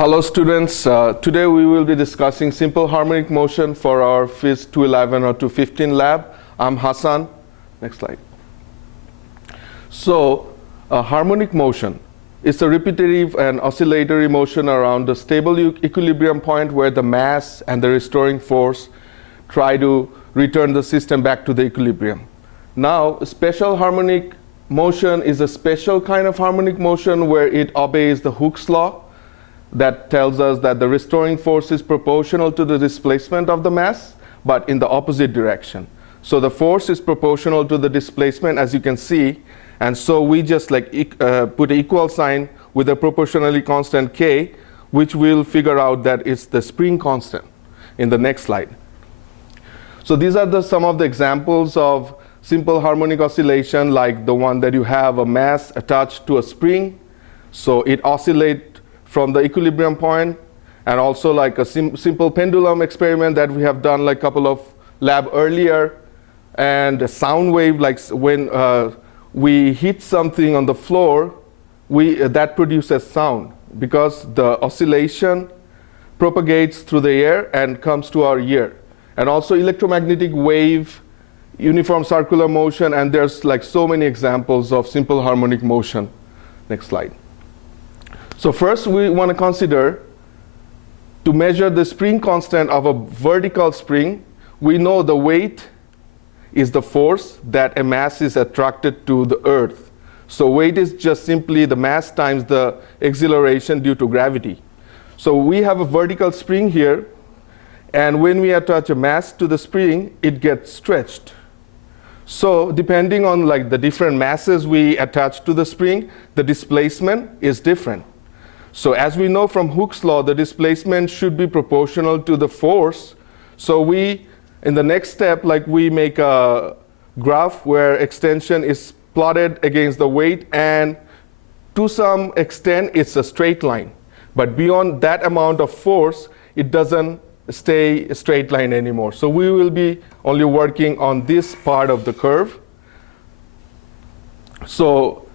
Hello students, today we will be discussing simple harmonic motion for our Phys 211 or 215 lab. I'm Hassan. Next slide. So, harmonic motion is a repetitive and oscillatory motion around the stable equilibrium point where the mass and the restoring force try to return the system back to the equilibrium. Now, special harmonic motion is a special kind of harmonic motion where it obeys the Hooke's law that tells us that the restoring force is proportional to the displacement of the mass, but in the opposite direction. So the force is proportional to the displacement, as you can see, and so we just put an equal sign with a proportionally constant k, which we'll figure out that it's the spring constant in the next slide. So these are some of the examples of simple harmonic oscillation, like the one that you have a mass attached to a spring, so it oscillates from the equilibrium point, and also like a simple pendulum experiment that we have done like a couple of lab earlier, and a sound wave, like when we hit something on the floor, that produces sound because the oscillation propagates through the air and comes to our ear. And also electromagnetic wave, uniform circular motion, and there's like so many examples of simple harmonic motion. Next slide. So first we want to consider to measure the spring constant of a vertical spring. We know the weight is the force that a mass is attracted to the earth. So weight is just simply the mass times the acceleration due to gravity. So we have a vertical spring here, and when we attach a mass to the spring, it gets stretched. So depending on like the different masses we attach to the spring, the displacement is different. So as we know from Hooke's law, the displacement should be proportional to the force. So we, in the next step, like we make a graph where extension is plotted against the weight, and to some extent it's a straight line. But beyond that amount of force, it doesn't stay a straight line anymore. So we will be only working on this part of the curve. So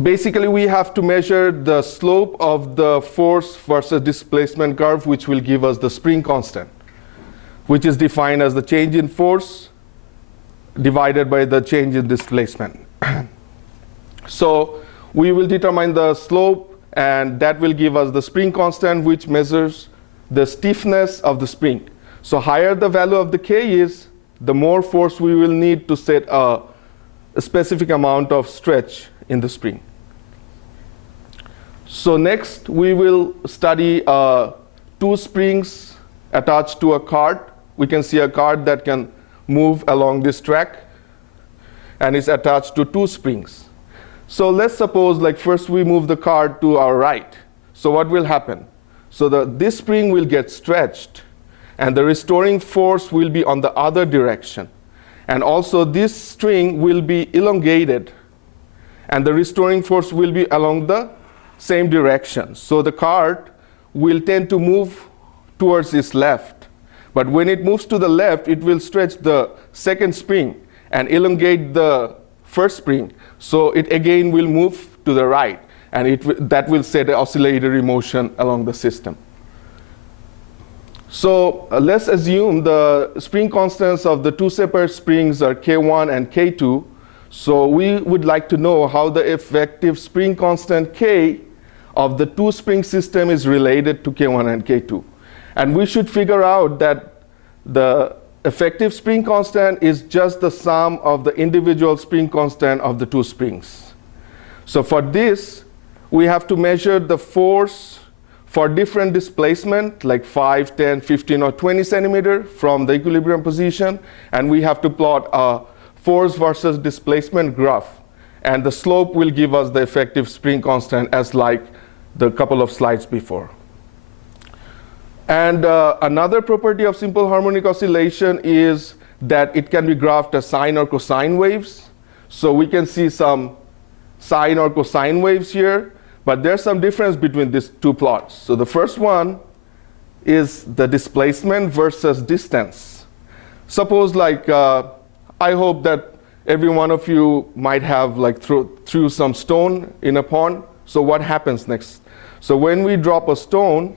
basically, we have to measure the slope of the force versus displacement curve, which will give us the spring constant, which is defined as the change in force divided by the change in displacement. So we will determine the slope, and that will give us the spring constant, which measures the stiffness of the spring. So higher the value of the k is, the more force we will need to set a specific amount of stretch in the spring. So next, we will study two springs attached to a cart. We can see a cart that can move along this track, and is attached to two springs. So let's suppose, like first we move the cart to our right. So what will happen? So this spring will get stretched, and the restoring force will be on the other direction. And also this string will be elongated, and the restoring force will be along the same direction. So the cart will tend to move towards its left. But when it moves to the left, it will stretch the second spring and elongate the first spring. So it again will move to the right, and that will set an oscillatory motion along the system. So let's assume the spring constants of the two separate springs are K1 and K2. So we would like to know how the effective spring constant K of the two spring system is related to K1 and K2. And we should figure out that the effective spring constant is just the sum of the individual spring constant of the two springs. So for this, we have to measure the force for different displacement, like 5, 10, 15, or 20 centimeter from the equilibrium position, and we have to plot a force versus displacement graph. And the slope will give us the effective spring constant, as like the couple of slides before. And another property of simple harmonic oscillation is that it can be graphed as sine or cosine waves. So we can see some sine or cosine waves here, but there's some difference between these two plots. So the first one is the displacement versus distance. Suppose like, I hope that every one of you might have like threw some stone in a pond. So what happens next? So when we drop a stone,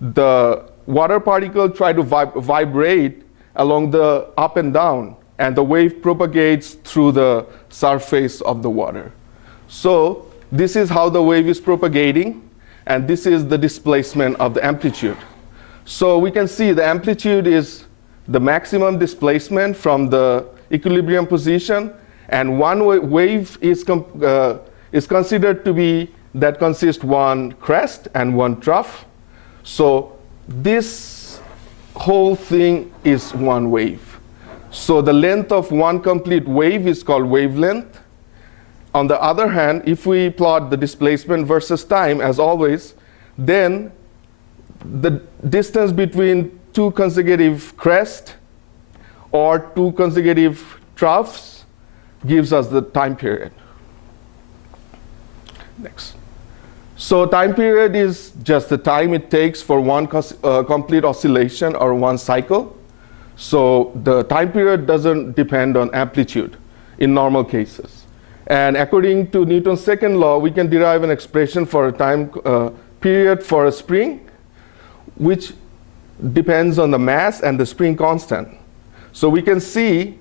the water particle try to vibrate along the up and down, and the wave propagates through the surface of the water. So this is how the wave is propagating, and this is the displacement of the amplitude. So we can see the amplitude is the maximum displacement from the equilibrium position, and one wave is considered to be that consists one crest and one trough. So this whole thing is one wave. So the length of one complete wave is called wavelength. On the other hand, if we plot the displacement versus time, as always, then the distance between two consecutive crests or two consecutive troughs gives us the time period. Next. So time period is just the time it takes for one complete oscillation or one cycle. So the time period doesn't depend on amplitude in normal cases. And according to Newton's second law, we can derive an expression for a time period for a spring, which depends on the mass and the spring constant. So we can see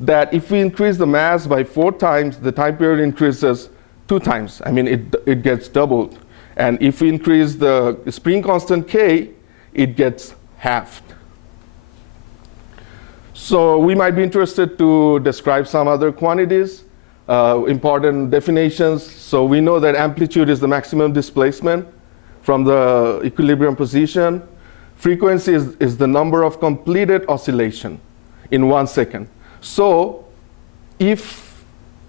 that if we increase the mass by 4 times, the time period increases 2 times. I mean, it gets doubled. And if we increase the spring constant K, it gets halved. So we might be interested to describe some other quantities, important definitions. So we know that amplitude is the maximum displacement from the equilibrium position. Frequency is the number of completed oscillation in 1 second. So if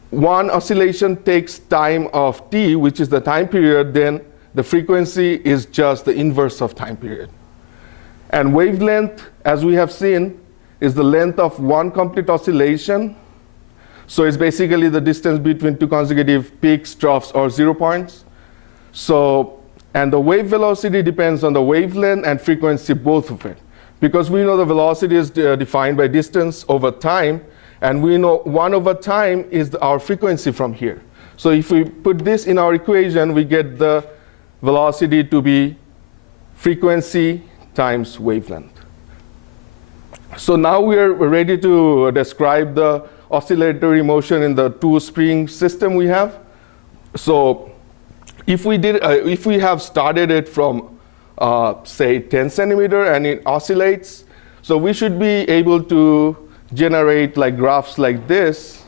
one oscillation takes time of t, which is the time period, then the frequency is just the inverse of time period. And wavelength, as we have seen, is the length of one complete oscillation. So it's basically the distance between two consecutive peaks, troughs, or 0 points. So, and the wave velocity depends on the wavelength and frequency, both of it. Because we know the velocity is defined by distance over time, and we know 1 over time is our frequency from here. So if we put this in our equation, we get the velocity to be frequency times wavelength. So now we are ready to describe the oscillatory motion in the two-spring system we have. So if we have started it from say 10 centimeter and it oscillates, so we should be able to generate like graphs like this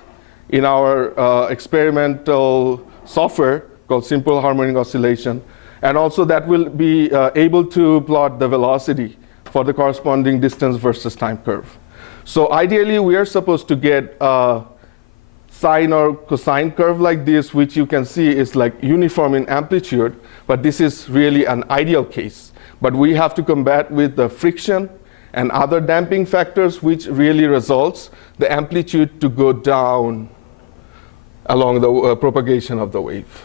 in our experimental software called simple harmonic oscillation. And also that will be able to plot the velocity for the corresponding distance versus time curve. So ideally, we are supposed to get a sine or cosine curve like this, which you can see is like uniform in amplitude, but this is really an ideal case. But we have to combat with the friction and other damping factors, which really results the amplitude to go down along the propagation of the wave.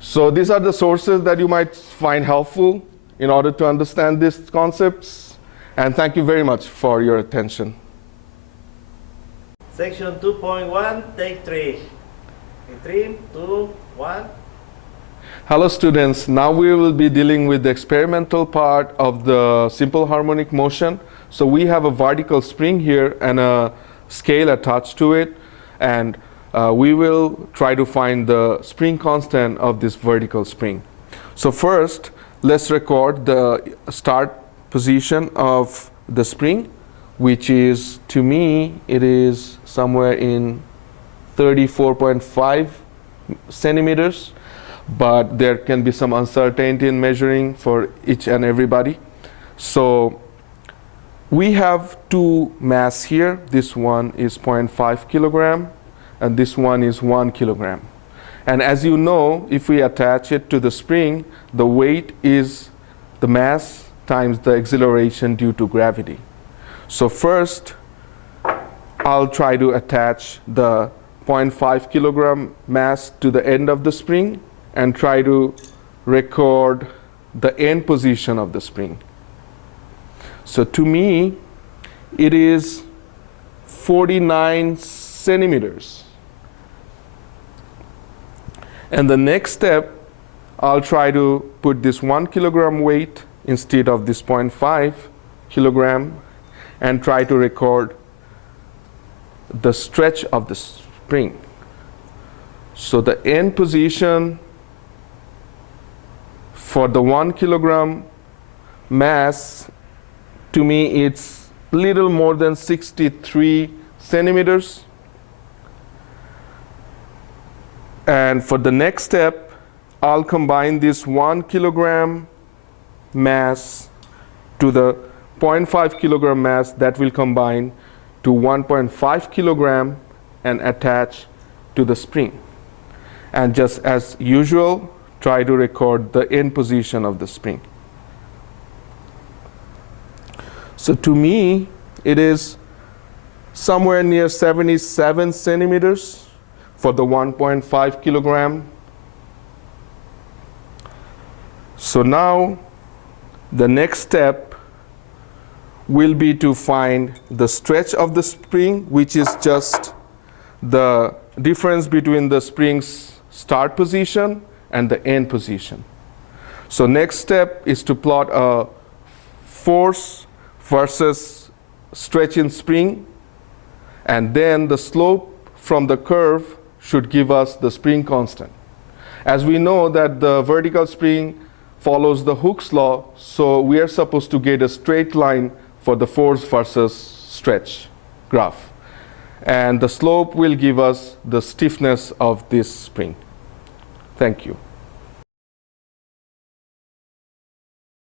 So these are the sources that you might find helpful in order to understand these concepts. And thank you very much for your attention. Section 2.1, take 3. In 3, 2, 1. Hello students, now we will be dealing with the experimental part of the simple harmonic motion. So we have a vertical spring here and a scale attached to it, and we will try to find the spring constant of this vertical spring. So first, let's record the start position of the spring, which is, to me, it is somewhere in 34.5 centimeters. But there can be some uncertainty in measuring for each and everybody. So we have two mass here. This one is 0.5 kilogram, and this one is 1 kilogram. And as you know, if we attach it to the spring, the weight is the mass times the acceleration due to gravity. So first, I'll try to attach the 0.5 kilogram mass to the end of the spring and try to record the end position of the spring. So to me, it is 49 centimeters. And the next step, I'll try to put this 1 kilogram weight instead of this 0.5 kilogram and try to record the stretch of the spring. So the end position for the 1 kilogram mass, to me it's little more than 63 centimeters. And for the next step, I'll combine this 1 kilogram mass to the 0.5 kilogram mass that will combine to 1.5 kilogram and attach to the spring. And just as usual, try to record the end position of the spring. So to me, it is somewhere near 77 centimeters for the 1.5 kilogram. So now the next step will be to find the stretch of the spring, which is just the difference between the spring's start position and the end position. So next step is to plot a force versus stretch in spring, and then the slope from the curve should give us the spring constant. As we know that the vertical spring follows the Hooke's law, so we are supposed to get a straight line for the force versus stretch graph. And the slope will give us the stiffness of this spring. Thank you.